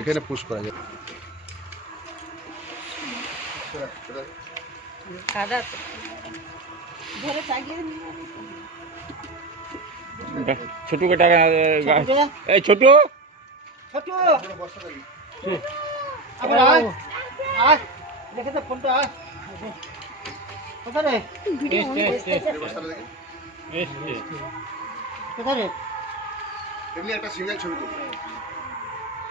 এখানে পুশ করা যায়। কাদা তো। ধরে চাগিয়ে নিয়ে ছোটু টাকা এই ছোটু! ছোট! আবার আয়। আয়। দেখে তো ফোনটা আয়। রে রে এমনি একটা সিঙ্গেল ছবি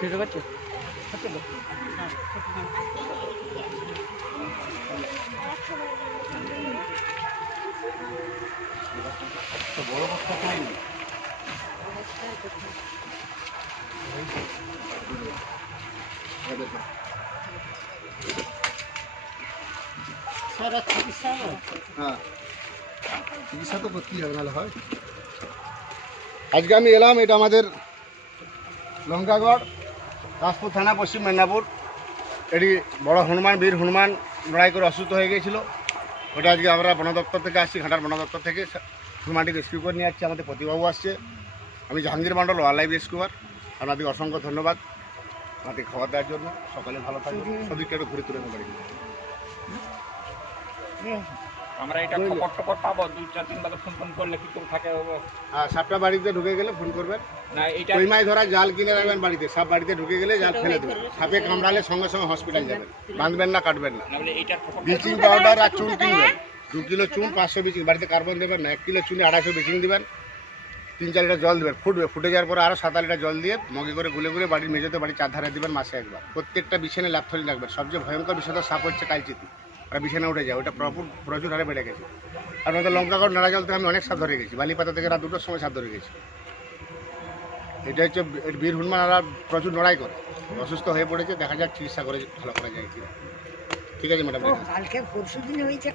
ঠিক আছে সারা চিকিৎসা হ্যাঁ চিকিৎসা তো করতেই হবে নাহলে হয় আজকে আমি এলাম, এটা আমাদের লঙ্কাগড় দাসপুর থানা, পশ্চিম মেদিনীপুর। এটি বড় হনুমান, বীর হনুমান লড়াই করে অসুস্থ হয়ে গিয়েছিল। ওটা আজকে আমরা বন দপ্তর থেকে আসছি ঘাটার বন দপ্তর থেকে। হনুমানটি রেস্কিউ করে নিয়ে আসছি, আমাদের প্রতিবাবু আসছে। আমি Jahangir Mondal wildlife rescuer আপনাদের অসংখ্য ধন্যবাদ আমাদের খাবার দেওয়ার জন্য। সকালে ভালো থাকবে সদিকটা একটু ঘুরে তুলে নেবেন আমরা এটা খবর টপর পাবো দুই চার দিন বাদে ফোন ফোন করলে কি করে থাকে? আর সাপটা বাড়িতে ঢুকে গেলে ফোন করবেন। না এটা কই মাছ ধরা জাল কিনে রাখবেন বাড়িতে সাপ বাড়িতে ঢুকে গেলে জাল ফেলে দেবেন। সাপে কামড়ালে সঙ্গে সঙ্গে হসপিটাল যাবেন। বাঁধবেন না কাটবেন না। ব্লিচিং পাউডার আর চুন কিনবেন। দু কিলো চুন পাঁচশো বিচিং বাড়িতে কার্বন দেবেন না এক কিলো চুনে আড়াইশো বিচিং দিবেন। তিন চার লিটার জল দেবেন ফুটবে। ফুটে যাওয়ার পরে আরও সাত লিটার জল দিয়ে মগে করে গুলে গুলে বাড়ির মেঝেতে বাড়ির চার ধারে দেবেন মাসে একবার। প্রত্যেকটা বিছানে ল্যাপথলি রাখবেন সবচেয়ে ভয়ঙ্কর বিষয়টা সাপ হচ্ছে কালচিতি। আর বিছানা উঠে যায় ওটা প্রপুর প্রচুর হারে বেড়ে গেছে। আর আমাদের লঙ্কাগড় নাড়া জল থেকে আমি অনেক সাপ ধরে গেছি। বালিপাতা থেকে রাত দুটোর সময় সাপ ধরে গেছি। এটা হচ্ছে বীর আর প্রচুর লড়াই করে। অসুস্থ হয়ে পড়েছে, দেখা যাক চিকিৎসা করে ভালো করা যায় ঠিক আছে, ম্যাডাম। কালকে পরশু দিন হয়েছে